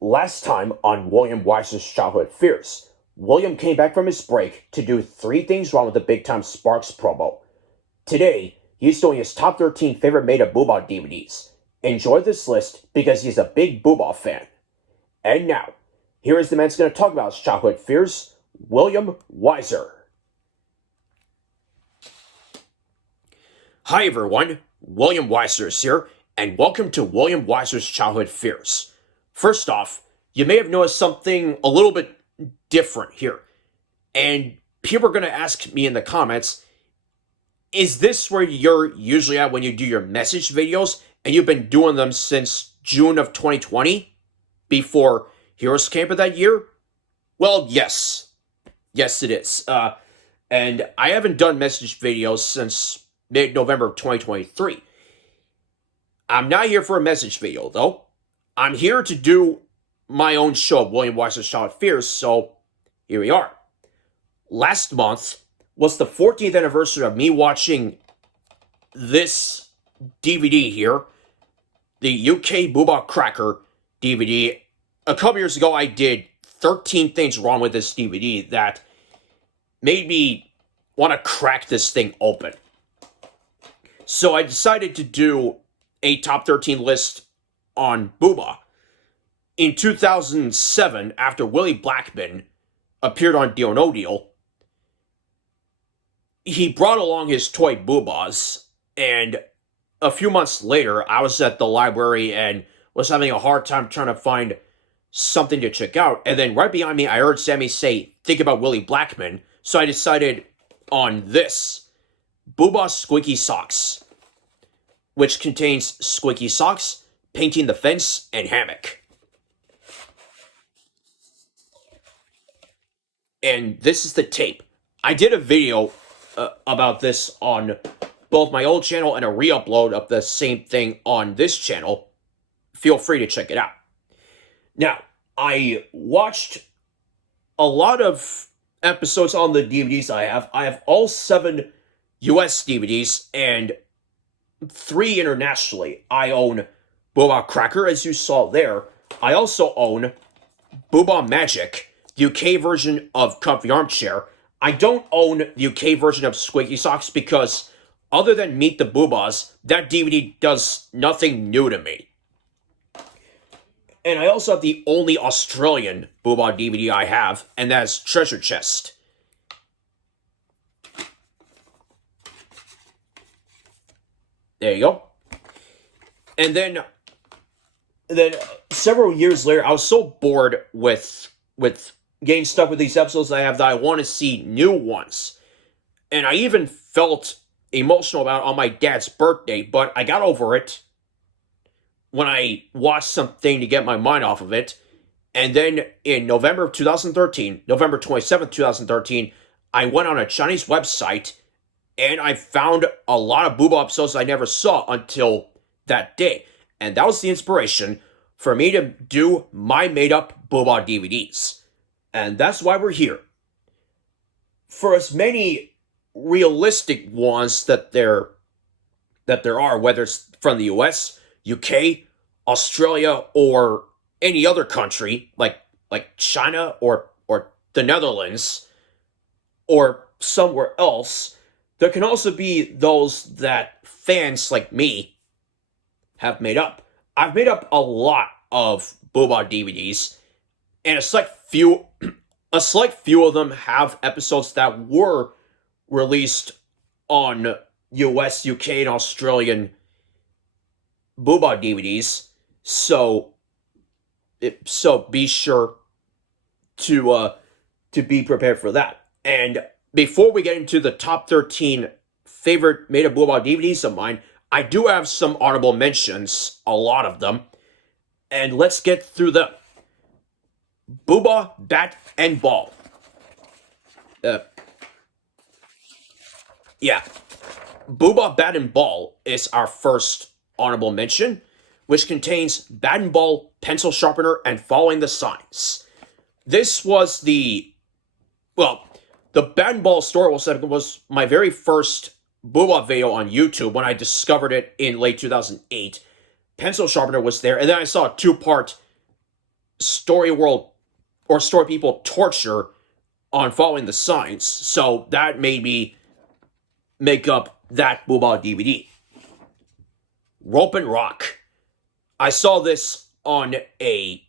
Last time on William Weyser's Childhood Fears, William came back from his break to do 3 things wrong with the Big Time Sparks promo. Today, he's doing his top 13 favorite made-up Boohbah DVDs. Enjoy this list because he's a big Boohbah fan. And now, here is the man who's going to talk about his childhood fears, William Weyser. Hi everyone, William Weyser is here, and welcome to William Weyser's Childhood Fears. First off, you may have noticed something a little bit different here. And people are going to ask me in the comments, is this where you're usually at when you do your message videos, and you've been doing them since June of 2020, before Heroes Camp of that year? Well, yes. Yes, it is. And I haven't done message videos since mid-November of 2023. I'm not here for a message video, though. I'm here to do my own show, William Weyser's Childhood Fears, so here we are. Last month was the 14th anniversary of me watching this DVD here, the UK Boohbah Cracker DVD. A couple years ago, I did 13 things wrong with this DVD that made me want to crack this thing open. So I decided to do a top 13 list on Boohbah. In 2007, after Willie Blackman appeared on Deal No Deal, he brought along his toy Boohbahs, and a few months later, I was at the library and was having a hard time trying to find something to check out, and then right behind me, I heard Sammy say, think about Willie Blackman, so I decided on this, Boohbah Squeaky Socks, which contains squeaky socks, painting the fence, and hammock. And this is the tape. I did a video about this on both my old channel and a re-upload of the same thing on this channel. Feel free to check it out. Now, I watched a lot of episodes on the DVDs I have. I have all 7 US DVDs and 3 internationally. I own Boohbah Cracker, as you saw there. I also own Boohbah Magic, the UK version of Comfy Armchair. I don't own the UK version of Squeaky Socks because, other than Meet the Boohbahs, that DVD does nothing new to me. And I also have the only Australian Boohbah DVD I have, and that's Treasure Chest. There you go. And then several years later, I was so bored with getting stuck with these episodes I have that I want to see new ones. And I even felt emotional about it on my dad's birthday, but I got over it when I watched something to get my mind off of it. And then in November of 2013, November 27th, 2013, I went on a Chinese website and I found a lot of Boohbah episodes I never saw until that day. And that was the inspiration for me to do my made-up Boohbah DVDs. And that's why we're here. For as many realistic ones that there are, whether it's from the US, UK, Australia, or any other country, like China or the Netherlands, or somewhere else, there can also be those that fans like me have made up. I've made up a lot of Boohbah DVDs, and a select few of them have episodes that were released on US, UK, and Australian Boohbah DVDs. So be sure to be prepared for that. And before we get into the top 13 favorite made-up Boohbah DVDs of mine, I do have some honorable mentions, a lot of them, and let's get through them. Boohbah, Bat, and Ball. Boohbah, Bat, and Ball is our first honorable mention, which contains Bat and Ball, Pencil Sharpener, and Following the Signs. This was the Bat and Ball story was my very first Boohbah video on YouTube when I discovered it in late 2008. Pencil Sharpener was there, and then I saw a 2-part story world or story people torture on following the signs. So that made me make up that Boohbah DVD. Rope and Rock. I saw this on a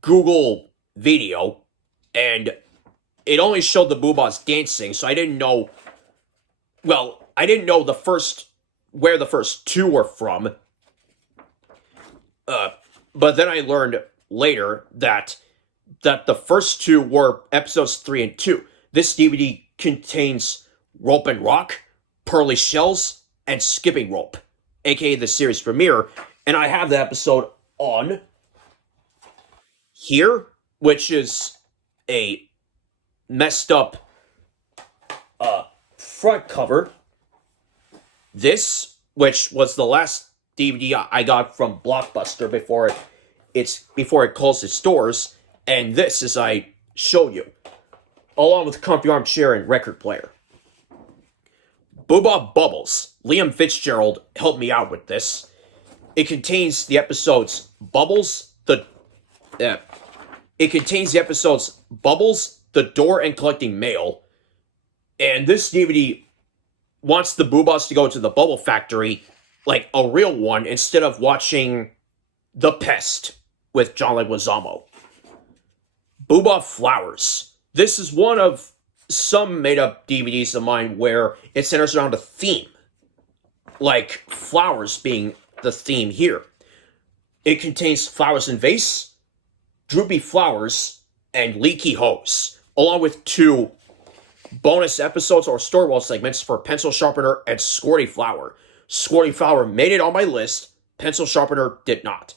Google video, and it only showed the Boohbahs dancing, so I didn't know. Well, I didn't know where the first two were from. But then I learned later that the first two were episodes 3 and 2. This DVD contains Rope and Rock, Pearly Shells, and Skipping Rope, aka the series premiere, and I have the episode on here, which is a messed up front cover. This, which was the last DVD I got from Blockbuster before it closed its doors, and this, as I showed you, along with comfy armchair and record player. Boohbah Bubbles. Liam Fitzgerald helped me out with this. It contains the episodes Bubbles, the door, and collecting mail. And this DVD wants the Boohbahs to go to the Bubble Factory, like a real one, instead of watching The Pest with John Leguizamo. Boohbah Flowers. This is one of some made-up DVDs of mine where it centers around a theme, like flowers being the theme here. It contains Flowers in Vase, Droopy Flowers, and Leaky Hose, along with 2 bonus episodes or storyworld segments for Pencil Sharpener and Squirty Flower. Squirty Flower made it on my list, Pencil Sharpener did not.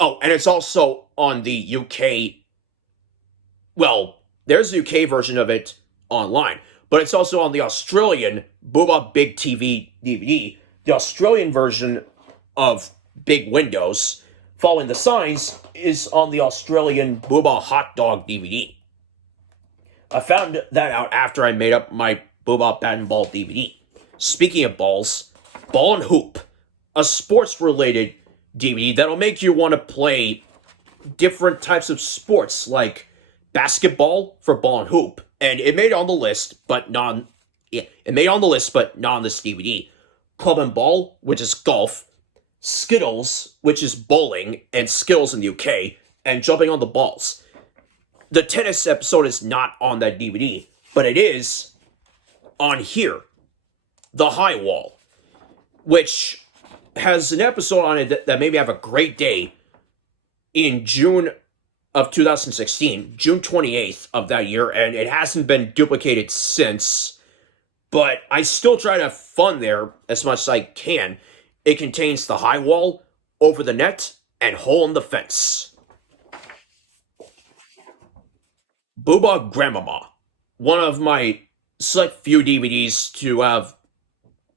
Oh, and it's also on the UK. Well, there's a UK version of it online, but it's also on the Australian Boohbah Big TV DVD. The Australian version of Big Windows, Following the Signs, is on the Australian Boohbah Hot Dog DVD. I found that out after I made up my Boohbah Bat and Ball DVD. Speaking of balls, Ball and Hoop, a sports-related DVD that'll make you want to play different types of sports, like basketball for Ball and Hoop, and it made it on the list, but not on this DVD. Club and Ball, which is golf, Skittles, which is bowling, and Skittles in the UK, and Jumping on the Balls. The tennis episode is not on that DVD, but it is on here, The High Wall, which has an episode on it that made me have a great day in June of 2016, June 28th of that year, and it hasn't been duplicated since, but I still try to have fun there as much as I can. It contains The High Wall, Over the Net, and Hole in the Fence. Boohbah Grandmama, one of my select few DVDs to have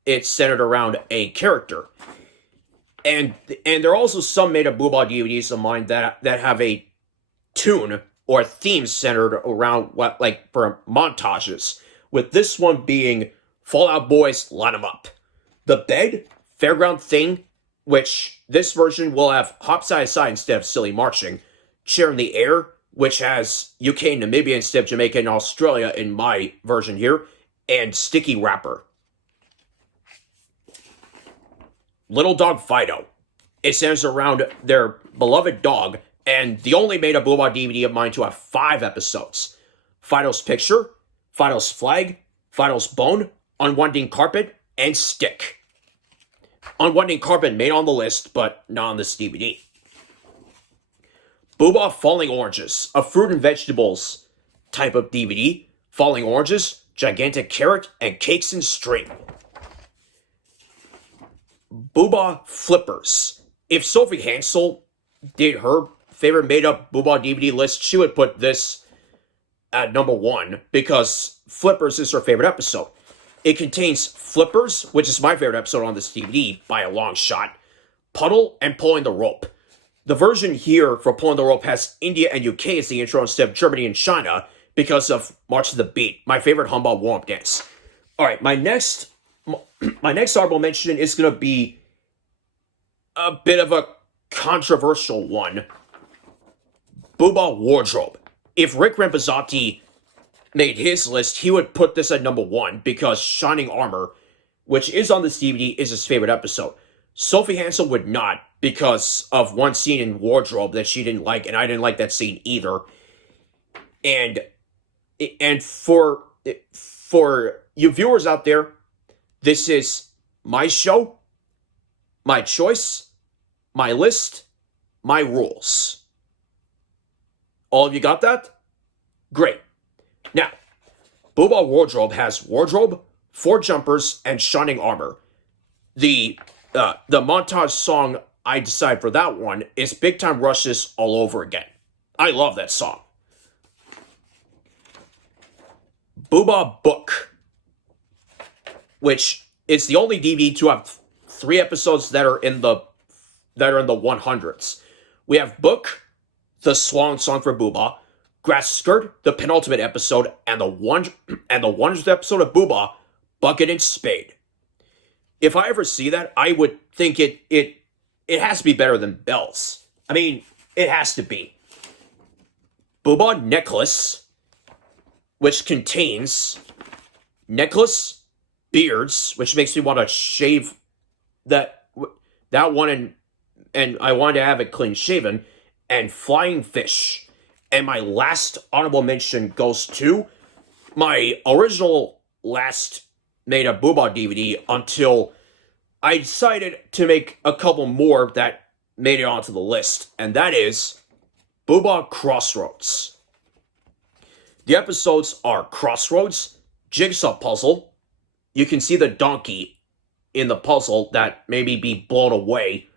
it centered around a character. And there are also some made-up Boohbah DVDs of mine that have a tune or theme centered around for montages, with this one being Fall Out Boy's Line 'Em Up. The Bed, Fairground Thing, which this version will have Hop Side to Side instead of Silly Marching. Chair in the Air, which has UK and Namibia instead of Jamaica and Australia in my version here, and Sticky Wrapper. Little Dog Fido. It centers around their beloved dog, and the only made-up Boohbah DVD of mine to have 5 episodes. Fido's Picture, Fido's Flag, Fido's Bone, Unwinding Carpet, and Stick. Unwinding Carpet made on the list, but not on this DVD. Boohbah Falling Oranges, a fruit and vegetables type of DVD. Falling Oranges, Gigantic Carrot, and Cakes and String. Boohbah Flippers. If Sophie Hansel did her favorite made-up Boohbah DVD list, she would put this at number 1, because Flippers is her favorite episode. It contains Flippers, which is my favorite episode on this DVD by a long shot, Puddle, and Pulling the Rope. The version here for Pulling the Rope has India and UK as the intro instead of Germany and China because of March to the Beat, my favorite humbug warm-up dance. Alright, my next honorable mention is going to be a bit of a controversial one. Boohbah wardrobe. If Rick Rampazzotti made his list, he would put this at number 1 because Shining Armor, which is on this DVD, is his favorite episode. Sophie Hansel would not because of one scene in Wardrobe that she didn't like, and I didn't like that scene either. And for you viewers out there, this is my show, my choice, my list, my rules. All of you got that? Great. Now, Boohbah Wardrobe has Wardrobe, 4 Jumpers, and Shining Armor. The montage song I decide for that one is Big Time Rush's All Over Again. I love that song. Boohbah Book, which is the only DVD to have 3 episodes that are in the 100s. We have Book, the swan song for Boohbah, Grass Skirt, the penultimate episode, and the 100th episode of Boohbah, Bucket and Spade. If I ever see that, I would think it has to be better than Bells. I mean, it has to be. Boohbah Necklace, which contains necklace, beards, which makes me want to shave that one, and I wanted to have it clean shaven, and flying fish. And my last honorable mention goes to my original last made a Boohbah DVD until I decided to make a couple more that made it onto the list, and that is Boohbah Crossroads. The episodes are Crossroads, Jigsaw Puzzle. You can see the donkey in the puzzle that made me be blown away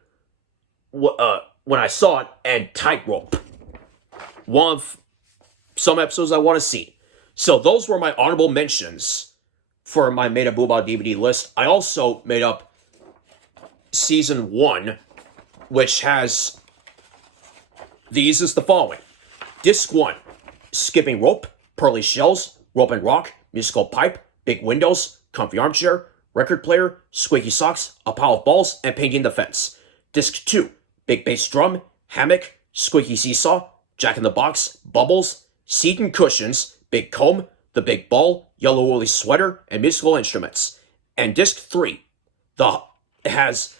when I saw it, and Tightrope. One of some episodes I want to see. So those were my honorable mentions for my Made a Boohbah DVD list. I also made up Season 1, which has these as the following. Disc 1, Skipping Rope, Pearly Shells, Rope and Rock, Musical Pipe, Big Windows, Comfy Armchair, Record Player, Squeaky Socks, A Pile of Balls, and Painting the Fence. Disc 2, Big Bass Drum, Hammock, Squeaky Seesaw, Jack in the Box, Bubbles, Seat and Cushions, Big Comb, The Big Ball, Yellow Woolly Sweater, and Musical Instruments. And Disc 3 has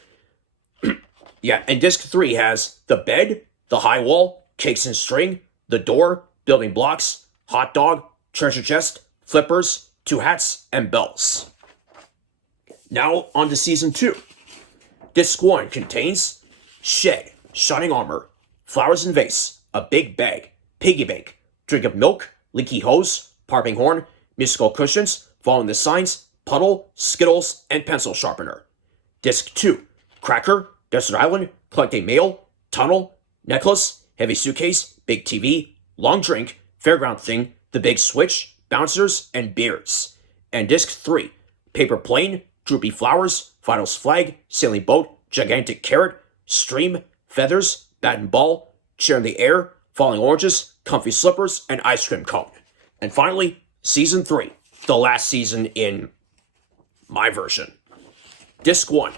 The Bed, The High Wall, Cakes and String, The Door, Building Blocks, Hot Dog, Treasure Chest, Flippers, 2 Hats, and Bells. Now on to Season 2. Disc 1 contains Shed, Shining Armor, Flowers in Vase, A Big Bag, Piggy Bank, Drink of Milk, Leaky Hose, Parping Horn, Musical Cushions, Following the Signs, Puddle, Skittles, and Pencil Sharpener. Disc 2, Cracker, Desert Island, Collecting Mail, Tunnel, Necklace, Heavy Suitcase, Big TV, Long Drink, Fairground Thing, The Big Switch, Bouncers, and Beards. And Disc 3, Paper Plane, Droopy Flowers, Finals Flag, Sailing Boat, Gigantic Carrot, Stream, Feathers, Bat and Ball, Chair in the Air, Falling Oranges, Comfy Slippers, and Ice Cream Cone. And finally, Season 3, the last season in my version. Disc 1,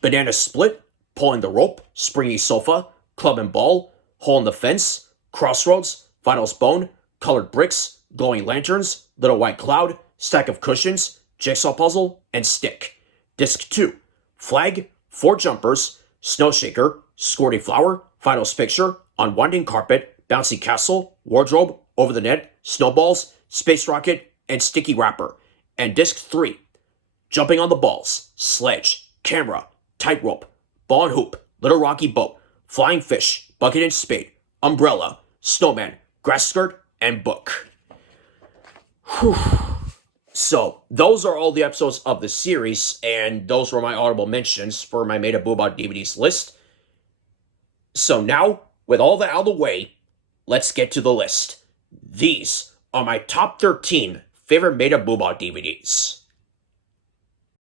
Banana Split, Pulling the Rope, Springy Sofa, Club and Ball, Hole in the Fence, Crossroads, Finals Bone, Colored Bricks, Glowing Lanterns, Little White Cloud, Stack of Cushions, Jigsaw Puzzle, and Stick. Disc 2, Flag, 4 Jumpers, Snow Shaker, Squirty Flower, Finals Picture, Unwinding Carpet, Bouncy Castle, Wardrobe, Over the Net, Snowballs, Space Rocket, and Sticky Wrapper. And Disc 3, Jumping on the Balls, Sledge, Camera, Tightrope, Ball and Hoop, Little Rocky Boat, Flying Fish, Bucket and Spade, Umbrella, Snowman, Grass Skirt, and Book. Whew. So, those are all the episodes of the series, and those were my honorable mentions for my Made a Boohbah DVDs list. So now, with all that out of the way, let's get to the list. These are my top 13 favorite Made a Boohbah DVDs.